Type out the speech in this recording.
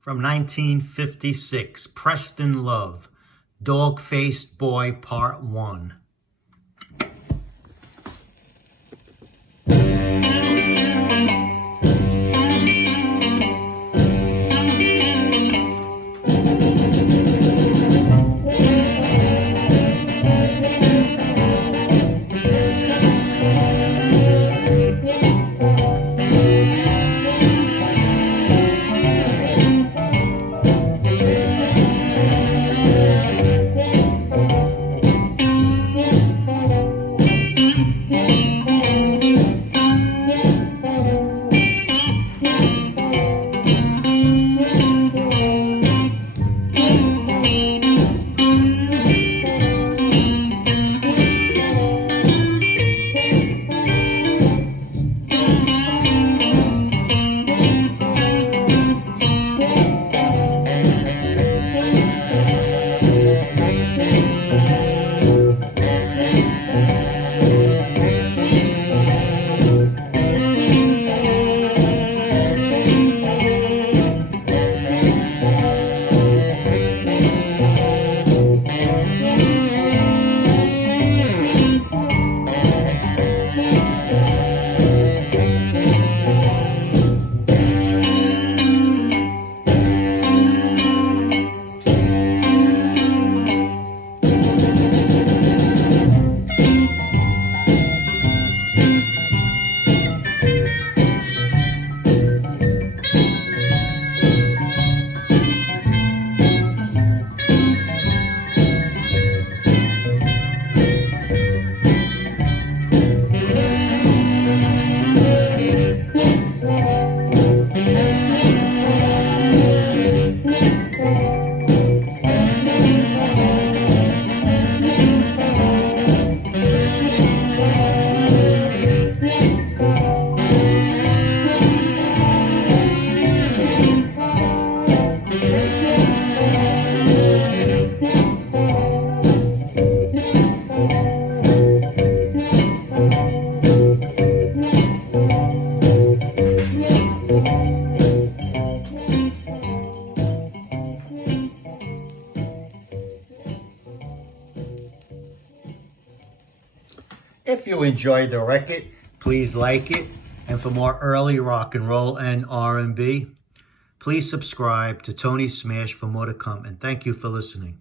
From 1956, Preston Love, Dog-Faced Boy, Part 1. If you enjoyed the record, please like it. And for more early rock and roll and R&B, please subscribe to Tony Smash for more to come. And thank you for listening.